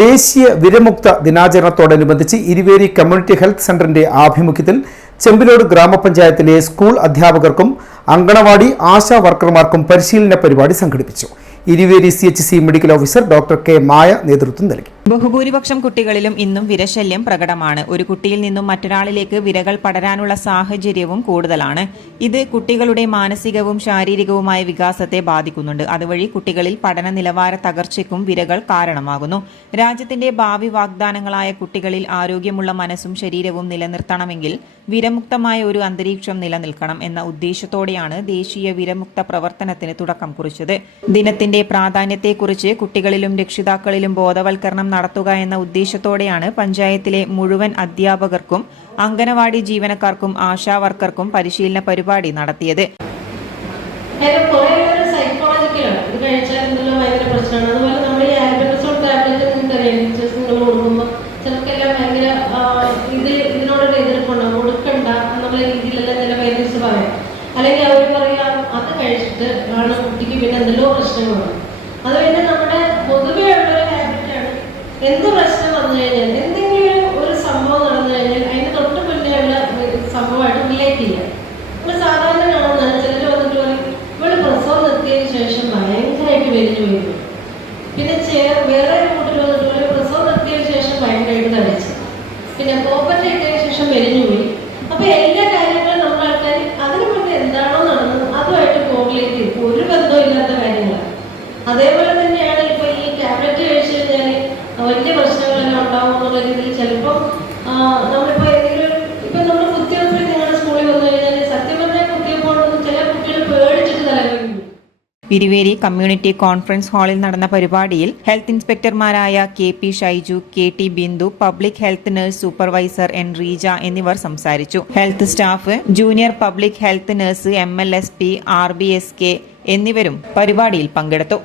ദേശീയ വിരമുക്ത ദിനാചരണത്തോടനുബന്ധിച്ച് Iruveri community health സെന്ററിന്റെ ആഭിമുഖ്യത്തിൽ ചെമ്പിലോട് ഗ്രാമപഞ്ചായത്തിലെ സ്കൂൾ അധ്യാപകർക്കും അങ്കണവാടി ആശാ വർക്കർമാർക്കും പരിശീലന പരിപാടി സംഘടിപ്പിച്ചു. Iruveri CHC medical officer doctor K Maya നേതൃത്വം നൽകി. ബഹുഭൂരിപക്ഷം കുട്ടികളിലും ഇന്നും വിരശല്യം പ്രകടമാണ്. ഒരു കുട്ടിയിൽ നിന്നും മറ്റൊരാളിലേക്ക് വിരകൾ പടരാനുള്ള സാഹചര്യവും കൂടുതലാണ്. ഇത് കുട്ടികളുടെ മാനസികവും ശാരീരികവുമായ വികാസത്തെ ബാധിക്കുന്നുണ്ട്. അതുവഴി കുട്ടികളിൽ പഠന നിലവാര തകർച്ചയ്ക്കും വിരകൾ കാരണമാകുന്നു. രാജ്യത്തിന്റെ ഭാവി വാഗ്ദാനങ്ങളായ കുട്ടികളിൽ ആരോഗ്യമുള്ള മനസ്സും ശരീരവും നിലനിർത്തണമെങ്കിൽ വിരമുക്തമായ ഒരു അന്തരീക്ഷം നിലനിൽക്കണം എന്ന ഉദ്ദേശത്തോടെയാണ് ദേശീയ വിരമുക്ത പ്രവർത്തനത്തിന് തുടക്കം കുറിച്ചത്. ദിനത്തിന്റെ പ്രാധാന്യത്തെക്കുറിച്ച് കുട്ടികളിലും രക്ഷിതാക്കളിലും ബോധവൽക്കരണം നടത്തുക എന്ന ഉദ്ദേശത്തോടെയാണ് പഞ്ചായത്തിലെ മുഴുവൻ അധ്യാപകർക്കും അംഗനവാടി ജീവനക്കാർക്കും ആശാ വർക്കർക്കും പരിശീലന പരിപാടി നടത്തിയത്. അല്ലെങ്കിൽ അവർ പറയാം അത് കഴിച്ചിട്ട് ആണ് കുട്ടിക്ക് പിന്നെ എന്തെല്ലോ പ്രശ്നങ്ങളുണ്ട്. അത് പിന്നെ നമ്മുടെ പൊതുവേ ഉള്ളൊരു ഹാബിറ്റാണ്. എന്ത് പ്രശ്നം വന്നു കഴിഞ്ഞാൽ, എന്തെങ്കിലും ഒരു സംഭവം നടന്നു കഴിഞ്ഞാൽ അതിന് തൊട്ട് മുന്നേ ഉള്ള സംഭവമായിട്ട് റിലേറ്റ് ചെയ്യാം. നമ്മൾ സാധാരണ കാണുന്നത് ചിലർ വന്നിട്ട് പറയും ഇവിടെ പ്രസവം നിർത്തിയതിന് ശേഷം ഭയങ്കരമായിട്ട് വലിഞ്ഞു വരും. പിന്നെ വേറെ ഒരു കൂട്ടിൽ വന്നിട്ട് പറയും പ്രസവം നിർത്തിയതിന് ശേഷം ഭയങ്കരമായിട്ട് തടിച്ചു, പിന്നെ കോപ്പറിൽ ഇട്ടതിന് ശേഷം വലിഞ്ഞു പോയി. അപ്പൊ എല്ലാ കാര്യങ്ങളും നമ്മൾ ആൾക്കാർ അതിനു മുന്നേ എന്താണോ നടന്നത് അതുമായിട്ട് കോറിലേറ്റ് ചെയ്യും. ഒരു ബന്ധവും ഇല്ലാത്ത കാര്യങ്ങളാണ്. അതേപോലെ തന്നെയാണ് ഇപ്പൊ ഈ ടാബ്ലറ്റ് കഴിച്ചു കഴിഞ്ഞാൽ വലിയ പ്രശ്നങ്ങളെല്ലാം ഉണ്ടാവും എന്നുള്ള രീതിയിൽ ചിലപ്പോൾ നമ്മളിപ്പോ എന്തെങ്കിലും ഇപ്പൊ നമ്മൾ കുത്തിവെപ്പ് നിങ്ങളുടെ സ്കൂളിൽ വന്നു കഴിഞ്ഞാൽ സത്യം പറഞ്ഞാൽ കുത്തിവെപ്പ് ചില കുട്ടികൾ പേടിച്ചിട്ട് തലവേദന. ഇരുവേരി കമ്മ്യൂണിറ്റി കോൺഫറൻസ് ഹാളിൽ നടന്ന പരിപാടിയിൽ ഹെൽത്ത് ഇൻസ്പെക്ടർമാരായ KP Shaiju, KT Bindu, public health nurse supervisor N Reeja എന്നിവർ സംസാരിച്ചു. Health staff, junior public health nurse MLSP, RBSK എന്നിവരും പരിപാടിയിൽ പങ്കെടുത്തു.